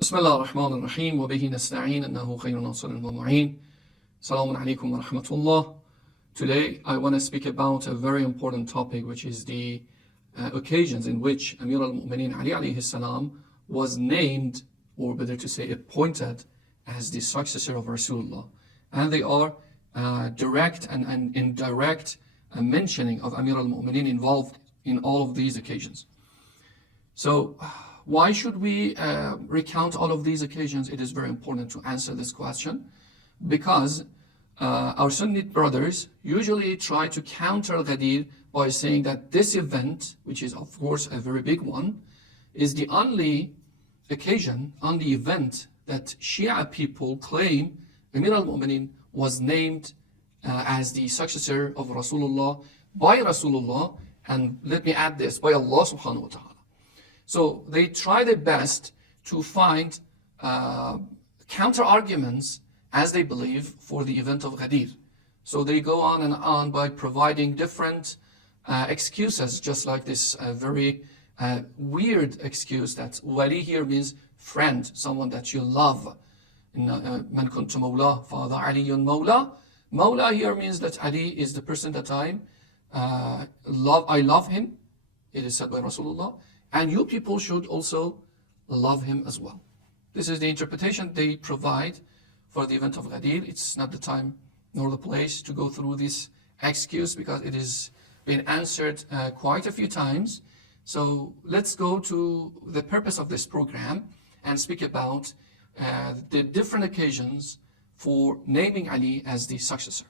بسم الله الرحمن الرحيم وبه نستعين إنه خير ناصر ومعين. Assalamu alaikum wa rahmatullah. Today I want to speak about a very important topic, which is the occasions in which Amir al-Mu'mineen Ali alayhi salam was named, or better to say appointed, as the successor of Rasulullah. And they are direct and indirect mentioning of Amir al-Mu'mineen involved in all of these occasions. So why should we recount all of these occasions? It is very important to answer this question, because our Sunnite brothers usually try to counter Ghadeer by saying that this event, which is of course a very big one, is the only occasion, only event that Shia people claim Amir al-Mu'mineen was named as the successor of Rasulullah by Rasulullah, and let me add this, by Allah subhanahu wa ta'ala. So they try their best to find counter arguments, as they believe, for the event of Ghadeer. So they go on and on by providing different excuses, just like this very weird excuse that wali here means friend, someone that you love. Man kuntu mawla, Father Aliyun mawla. Mawla here means that Ali is the person that I love him, it is said by Rasulullah, and you people should also love him as well. This is the interpretation they provide for the event of Ghadeer. It's not the time nor the place to go through this excuse, because it has been answered quite a few times. So let's go to the purpose of this program and speak about the different occasions for naming Ali as the successor.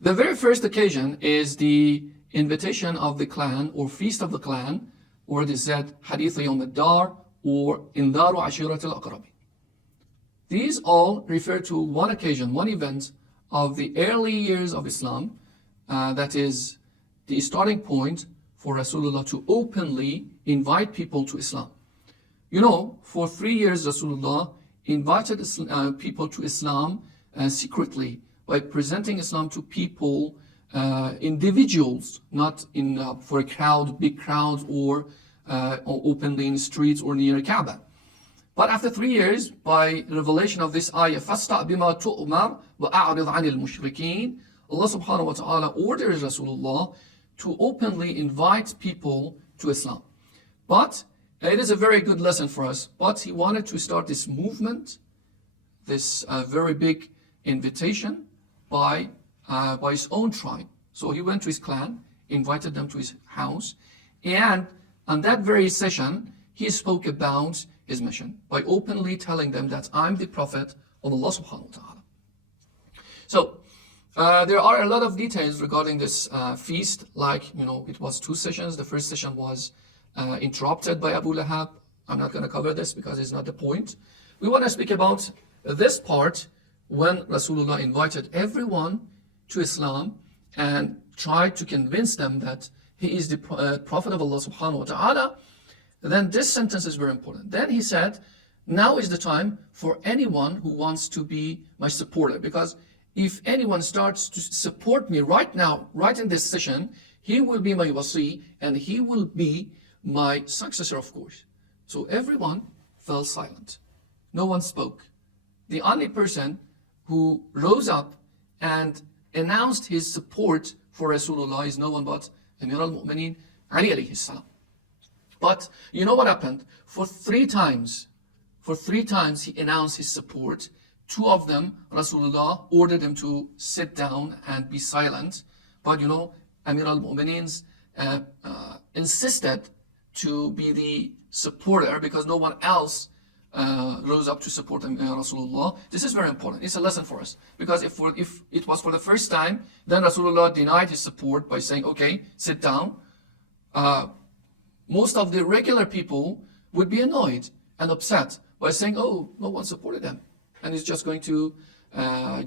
The very first occasion is the invitation of the clan, or feast of the clan, or it is said Hadith Yawm al-Dar, or Indaru Ashirat al-Aqrabi. These all refer to one occasion, one event of the early years of Islam, that is the starting point for Rasulullah to openly invite people to Islam. You know, for 3 years Rasulullah invited people to Islam secretly, by presenting Islam to people, individuals, not for a crowd, big crowds, or openly in the streets or near Kaaba. But after 3 years, by revelation of this ayah, فَاسْتَعْ بِمَا تُؤْمَرْ وَأَعْرِضْ عَنِ الْمُشْرِكِينَ, Allah subhanahu wa ta'ala orders Rasulullah to openly invite people to Islam. But it is a very good lesson for us. But he wanted to start this movement, this very big invitation by his own tribe. So he went to his clan, invited them to his house, and on that very session, he spoke about his mission by openly telling them that I'm the prophet of Allah subhanahu wa ta'ala. So there are a lot of details regarding this feast, like, you know, it was 2 sessions. The first session was interrupted by Abu Lahab. I'm not going to cover this because it's not the point. We want to speak about this part when Rasulullah invited everyone to Islam and tried to convince them that he is the prophet of Allah subhanahu wa ta'ala. Then this sentence is very important. Then he said, now is the time for anyone who wants to be my supporter, because if anyone starts to support me right now, right in this session, he will be my wasi, and he will be my successor, of course. So everyone fell silent. No one spoke. The only person who rose up and announced his support for Rasulullah is no one but Amir al-Mu'mineen Ali alayhi salam. But you know what happened? For three times he announced his support. 2 of them, Rasulullah ordered him to sit down and be silent. But you know, Amir al-Mu'mineen insisted to be the supporter, because no one else rose up to support Rasulullah. This is very important. It's a lesson for us, because if it was for the first time, then Rasulullah denied his support by saying, okay, sit down. Most of the regular people would be annoyed and upset by saying, oh, no one supported them, and he's just going to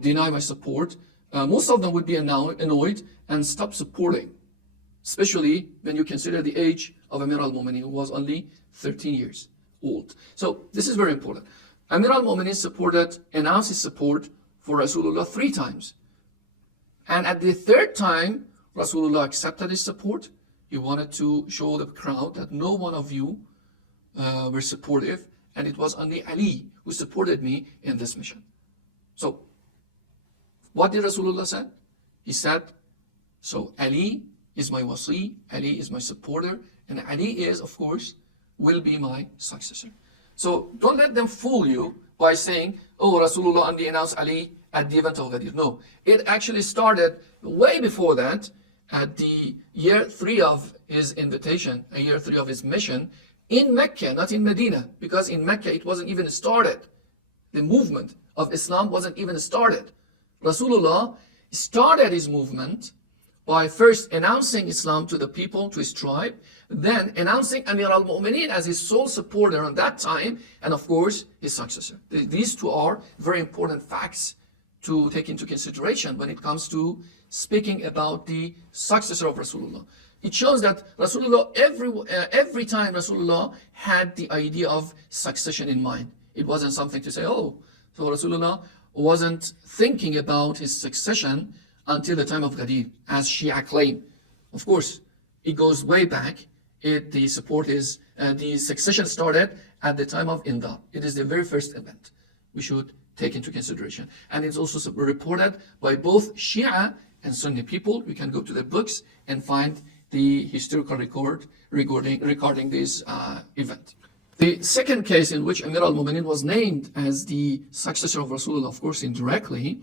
deny my support. Most of them would be annoyed and stop supporting, especially when you consider the age of Amir al-Mu'mineen, who was only 13 years old. So this is very important. Amir al-Mu'mineen announced his support for Rasulullah 3 times. And at the 3rd time, Rasulullah accepted his support. He wanted to show the crowd that no one of you were supportive, and it was only Ali who supported me in this mission. So, what did Rasulullah say? He said, so Ali is my wasi, Ali is my supporter, and Ali is, of course, will be my successor. So don't let them fool you by saying, oh, Rasulullah only announced Ali at the event of Ghadeer. No, it actually started way before that, at the year 3 of his invitation, a year 3 of his mission, in Mecca, not in Medina, because in Mecca it wasn't even started. The movement of Islam wasn't even started. Rasulullah started his movement by first announcing Islam to the people, to his tribe, then announcing Amir al-Mu'mineen as his sole supporter on that time, and of course, his successor. These two are very important facts to take into consideration when it comes to speaking about the successor of Rasulullah. It shows that Rasulullah, every time Rasulullah had the idea of succession in mind. It wasn't something to say, oh, so Rasulullah wasn't thinking about his succession until the time of Ghadeer, as Shia claim. Of course, it goes way back. The succession started at the time of Indar. It is the very first event we should take into consideration. And it's also reported by both Shia and Sunni people. We can go to the books and find the historical record regarding this event. The second case in which Amir al-Mu'mineen was named as the successor of Rasulullah, of course indirectly,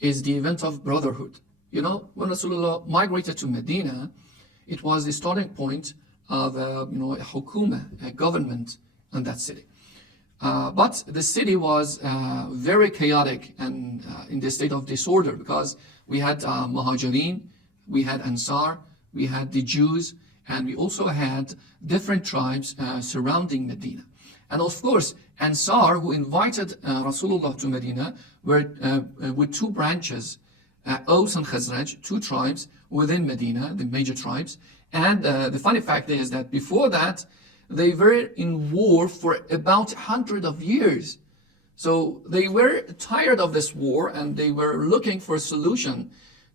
is the event of brotherhood. You know, when Rasulullah migrated to Medina, it was the starting point of a hukuma, a government in that city. But the city was very chaotic and in the state of disorder, because we had Muhajirin, we had Ansar, we had the Jews, and we also had different tribes surrounding Medina. And of course, Ansar, who invited Rasulullah to Medina, were with two branches, Aus and Khazraj, two tribes within Medina, the major tribes. And the funny fact is that before that, they were in war for about 100 of years. So they were tired of this war, and they were looking for a solution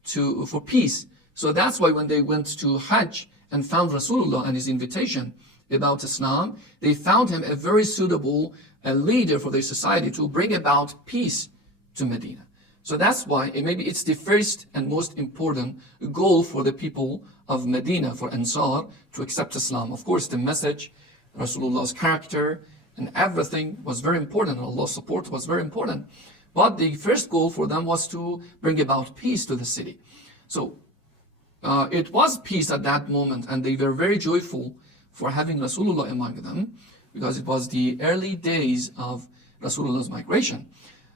for peace. So that's why when they went to Hajj and found Rasulullah and his invitation about Islam, they found him a very suitable leader for their society to bring about peace to Medina. So that's why maybe it's the first and most important goal for the people of Medina, for Ansar, to accept Islam. Of course, the message, Rasulullah's character, and everything was very important. Allah's support was very important. But the first goal for them was to bring about peace to the city. So it was peace at that moment, and they were very joyful for having Rasulullah among them, because it was the early days of Rasulullah's migration.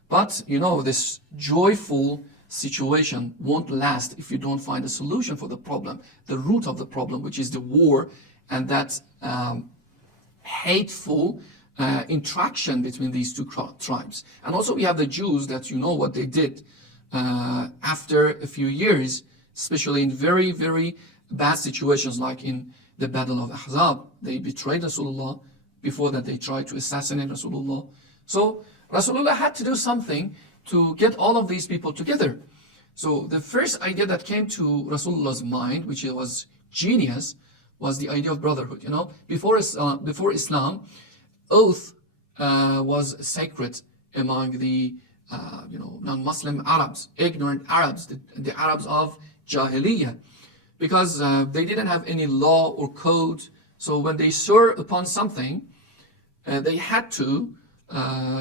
But you know, this joyful situation won't last if you don't find a solution for the problem, the root of the problem, which is the war and that hateful interaction between these two tribes. And also we have the Jews, that you know what they did after a few years, especially in very, very bad situations, like in the Battle of Ahzab. They betrayed Rasulullah. Before that, they tried to assassinate Rasulullah. So Rasulullah had to do something to get all of these people together. So the first idea that came to Rasulullah's mind, which was genius, was the idea of brotherhood. You know, before Islam, oath was sacred among the non-Muslim Arabs, ignorant Arabs, the Arabs of Jahiliyyah, because they didn't have any law or code. So when they swore upon something, they had to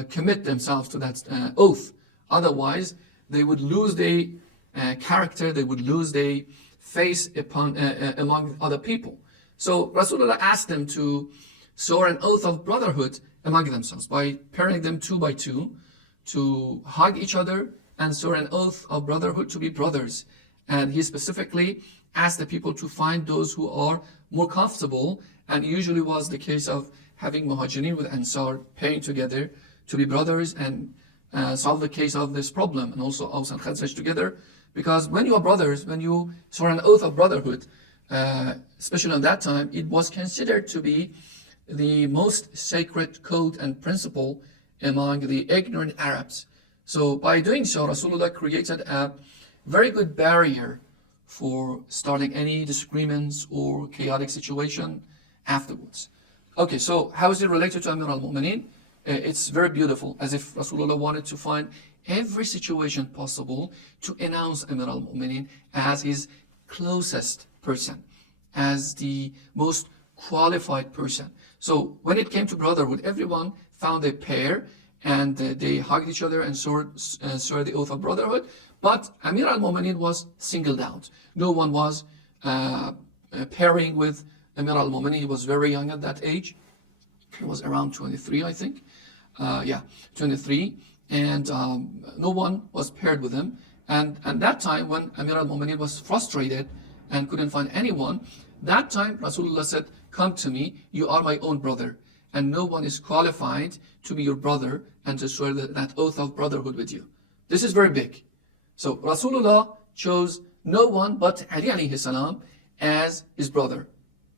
commit themselves to that oath. Otherwise, they would lose their character, they would lose their face among other people. So Rasulullah asked them to swear an oath of brotherhood among themselves by pairing them 2 by 2 to hug each other and swear an oath of brotherhood to be brothers. And he specifically asked the people to find those who are more comfortable, and usually was the case of having Muhajirin with Ansar pairing together to be brothers and solve the case of this problem, and also Aus and Khazraj together. Because when you are brothers, when you swear an oath of brotherhood, especially at that time, it was considered to be the most sacred code and principle among the ignorant Arabs. So by doing so, Rasulullah created a very good barrier for starting any disagreements or chaotic situation afterwards. Okay, so how is it related to Amir al-Mu'mineen? it's very beautiful, as if Rasulullah wanted to find every situation possible to announce Amir al-Mu'minin as his closest person, as the most qualified person. So when it came to brotherhood, everyone found a pair and they hugged each other and swore the oath of brotherhood. But Amir al-Mu'minin was singled out. No one was pairing with Amir al-Mu'minin. He was very young at that age. He was around 23, I think. 23. And no one was paired with him. And at that time, when Amir al-Mu'minin was frustrated and couldn't find anyone, that time Rasulullah said, "Come to me, you are my own brother, and no one is qualified to be your brother and to swear that oath of brotherhood with you." This is very big. So Rasulullah chose no one but Ali alayhi salam as his brother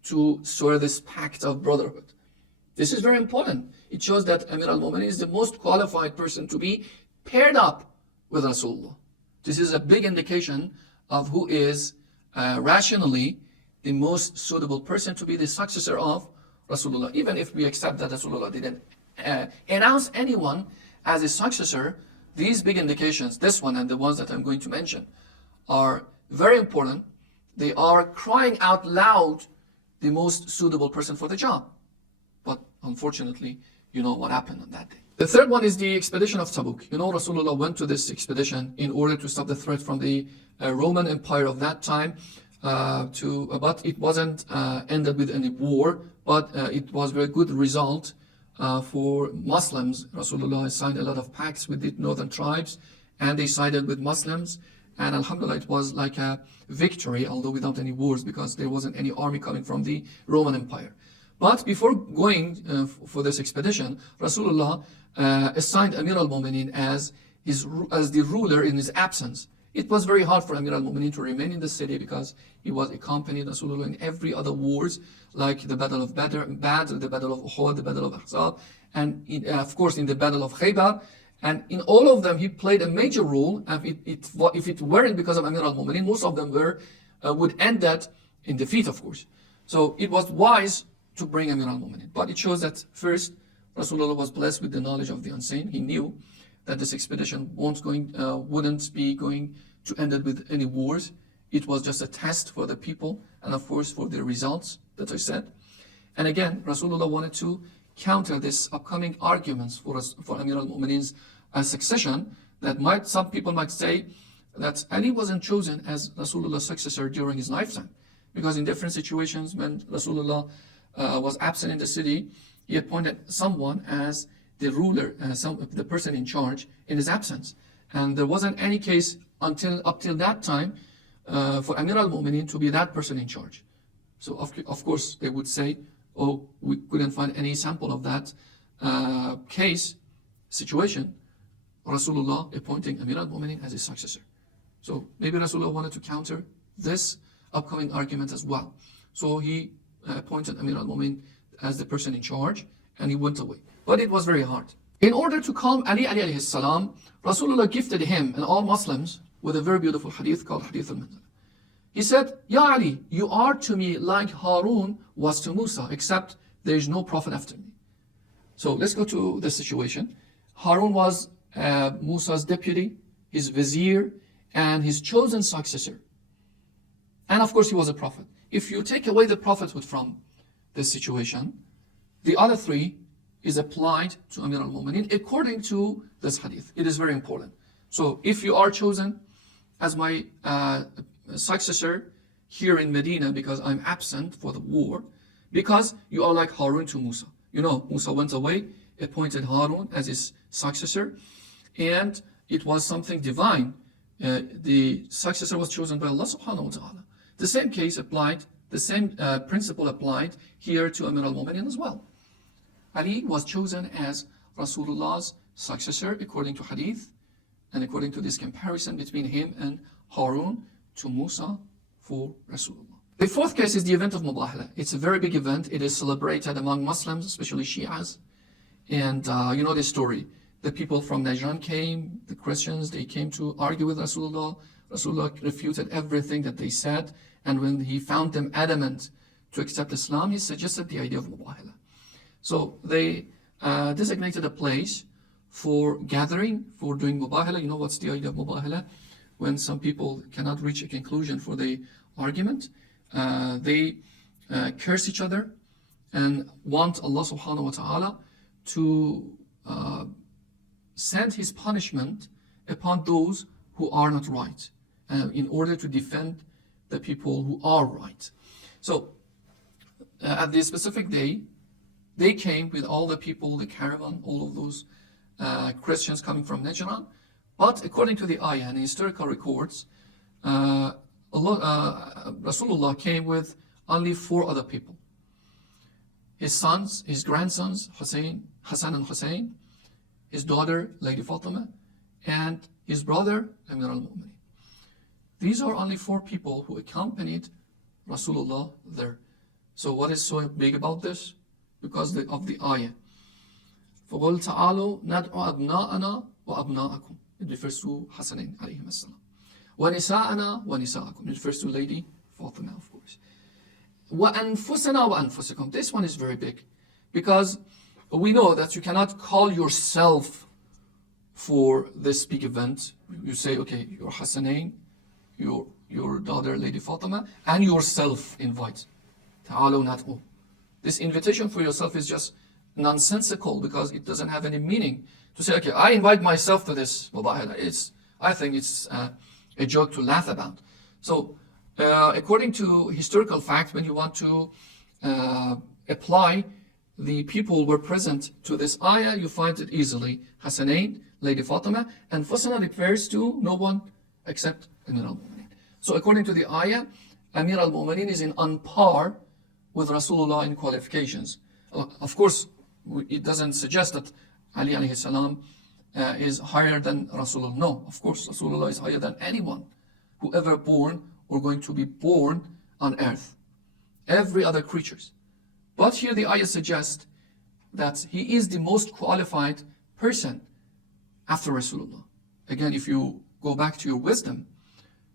to swear this pact of brotherhood. This is very important. It shows that Amir al-Mu'minin is the most qualified person to be paired up with Rasulullah. This is a big indication of who is rationally the most suitable person to be the successor of Rasulullah. Even if we accept that Rasulullah didn't announce anyone as a successor, these big indications, this one and the ones that I'm going to mention, are very important. They are crying out loud the most suitable person for the job. But unfortunately, you know what happened on that day. The third one is the expedition of Tabuk. You know, Rasulullah went to this expedition in order to stop the threat from the Roman Empire of that time. But it wasn't ended with any war, but it was a very good result for Muslims. Rasulullah signed a lot of pacts with the northern tribes, and they sided with Muslims. And alhamdulillah, it was like a victory, although without any wars, because there wasn't any army coming from the Roman Empire. But before going for this expedition, Rasulullah assigned Amir al-Mu'minin as the ruler in his absence. It was very hard for Amir al-Mu'minin to remain in the city because he was accompanied Rasulullah in every other wars, like the Battle of Badr, the Battle of Uhud, the Battle of Ahzab, and of course in the Battle of Khaybar. And in all of them, he played a major role. And if it weren't because of Amir al-Mu'minin, most of them would end that in defeat, of course. So it was wise to bring Amir al-Mu'minin. But it shows that first, Rasulullah was blessed with the knowledge of the unseen. He knew that this expedition wouldn't be going to end it with any wars. It was just a test for the people and of course for the results that I said. And again, Rasulullah wanted to counter this upcoming arguments for Amir al-Mu'minin's succession, that some people might say that Ali wasn't chosen as Rasulullah's successor during his lifetime, because in different situations when Rasulullah was absent in the city, he appointed someone as the ruler, the person in charge in his absence. And there wasn't any case up till that time for Amir al-Mu'minin to be that person in charge. So of course they would say, oh, we couldn't find any sample of that situation, Rasulullah appointing Amir al-Mu'minin as his successor. So maybe Rasulullah wanted to counter this upcoming argument as well. So he appointed Amir al-Mu'minin as the person in charge, and he went away. But it was very hard. In order to calm Ali alayhi salam, Rasulullah gifted him and all Muslims with a very beautiful hadith called Hadith al-Mesbah. He said, Ya Ali, you are to me like Harun was to Musa, except there is no prophet after me. So let's go to the situation. Harun was Musa's deputy, his vizier, and his chosen successor. And of course he was a prophet. If you take away the prophethood from this situation, the other three is applied to Amir al-Mu'minin according to this hadith. It is very important. So if you are chosen as my successor here in Medina because I'm absent for the war, because you are like Harun to Musa. You know, Musa went away, appointed Harun as his successor, and it was something divine. The successor was chosen by Allah subhanahu wa ta'ala. The same case applied, the same principle applied here to Amir al-Mu'minin as well. Ali was chosen as Rasulullah's successor according to hadith and according to this comparison between him and Harun to Musa for Rasulullah. The fourth case is the event of Mubahila. It's a very big event. It is celebrated among Muslims, especially Shias. And you know the story. The people from Najran came, the Christians, they came to argue with Rasulullah. Rasulullah refuted everything that they said. And when he found them adamant to accept Islam, he suggested the idea of Mubahila. So they designated a place for gathering, for doing Mubahila. You know what's the idea of Mubahila? When some people cannot reach a conclusion for the argument, they curse each other and want Allah subhanahu wa ta'ala to send His punishment upon those who are not right, in order to defend the people who are right. So, at this specific day, they came with all the people, the caravan, all of those Christians coming from Najran. But according to the ayah and historical records, Rasulullah came with only 4 other people. His sons, his grandsons, Hassan and Hussein, his daughter, Lady Fatima, and his brother, Amir al-Mu'minin. These are only 4 people who accompanied Rasulullah there. So what is so big about this? Because of the ayah. فَقُلْ تَعَالُوا نَدْعُ أَبْنَاءَنَا وَأَبْنَاءَكُمْ. It refers to Hassanain alayhim as-salam. وَنِسَاءَنَا وَنِسَاءَكُمْ. It refers to Lady Fatima, of course. وَأَنفُسَنَا وَأَنفُسَكُمْ. This one is very big, because we know that you cannot call yourself for this big event. You say, okay, you're Hassanain, your daughter Lady Fatima, and yourself invite. تعالوا ندعو. This invitation for yourself is just nonsensical, because it doesn't have any meaning. To say, okay, I invite myself to this Mubahila. I think it's a joke to laugh about. So, according to historical fact, when you want to apply the people who were present to this ayah, you find it easily. Hassanain, Lady Fatima, and Fusana refers to no one except Amir al-Mu'minin. So according to the ayah, Amir al-Mu'minin is on par with Rasulullah in qualifications. Of course, it doesn't suggest that Ali alayhi salam is higher than Rasulullah. No, of course, Rasulullah is higher than anyone who ever born or going to be born on earth. Every other creatures. But here the ayah suggests that he is the most qualified person after Rasulullah. Again, if you go back to your wisdom,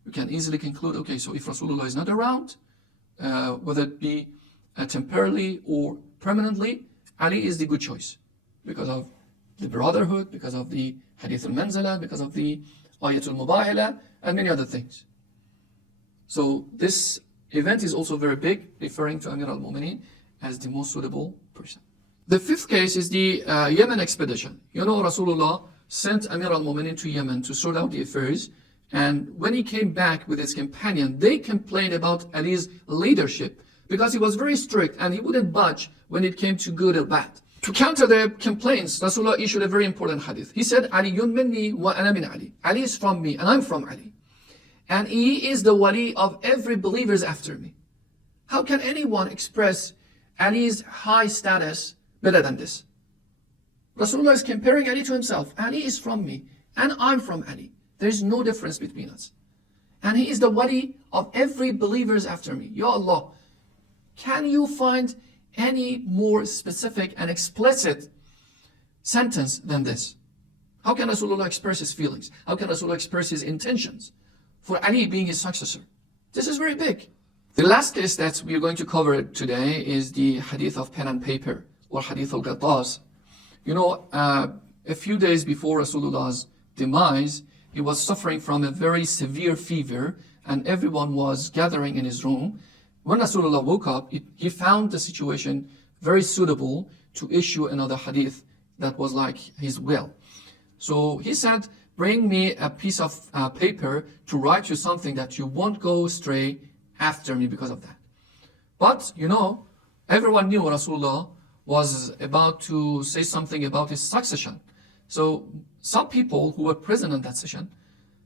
you can easily conclude, okay, so if Rasulullah is not around, whether it be temporarily or permanently, Ali is the good choice because of the brotherhood, because of the Hadith al-Manzala, because of the Ayatul Mubahila, and many other things. So this event is also very big, referring to Amir al-Mu'minin as the most suitable person. The 5th case is the Yemen expedition. You know, Rasulullah sent Amir al-Mu'minin to Yemen to sort out the affairs, and when he came back with his companion, they complained about Ali's leadership because he was very strict and he wouldn't budge when it came to good or bad. To counter their complaints, Rasulullah issued a very important hadith. He said, Aliyun minni wa ana min Ali. Ali is from me and I'm from Ali. And he is the wali of every believer after me. How can anyone express Ali's high status better than this? Rasulullah is comparing Ali to himself. Ali is from me and I'm from Ali. There is no difference between us. And he is the wali of every believer after me. Ya Allah, can you find any more specific and explicit sentence than this? How can Rasulullah express his feelings? How can Rasulullah express his intentions for Ali being his successor? This is very big. The last case that we are going to cover today is the hadith of pen and paper, or hadith al-Ghatas. You know, a few days before Rasulullah's demise, he was suffering from a very severe fever and everyone was gathering in his room. When Rasulullah woke up, he found the situation very suitable to issue another hadith that was like his will. So he said, bring me a piece of paper to write you something that you won't go astray after me because of that. But, you know, everyone knew Rasulullah was about to say something about his succession. So some people who were present in that session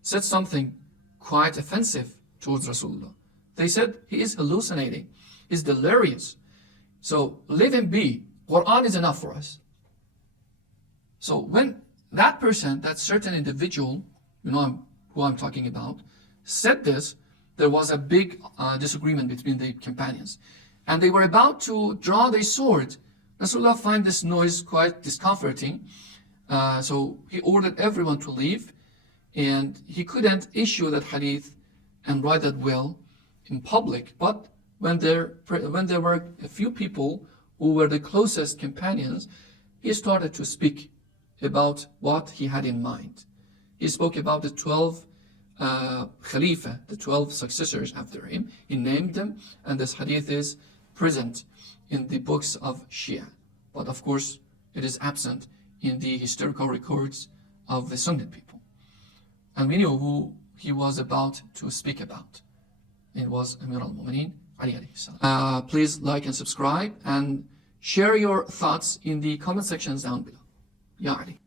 said something quite offensive towards Rasulullah. They said, he is hallucinating, he's delirious. So leave him be. Quran is enough for us. So when that person, that certain individual, you know who I'm talking about, said this, there was a big disagreement between the companions. And they were about to draw their sword. Rasulullah found this noise quite discomforting. So he ordered everyone to leave. And he couldn't issue that hadith and write that will in public. But when there were a few people who were the closest companions, he started to speak about what he had in mind. He spoke about the 12 Khalifa, the 12 successors after him. He named them, and this hadith is present in the books of Shia. But of course, it is absent in the historical records of the Sunni people. And we know who he was about to speak about. It was Amir al-Mu'mineen, Ali alayhi salam. Please like and subscribe and share your thoughts in the comment sections down below. Ya Ali.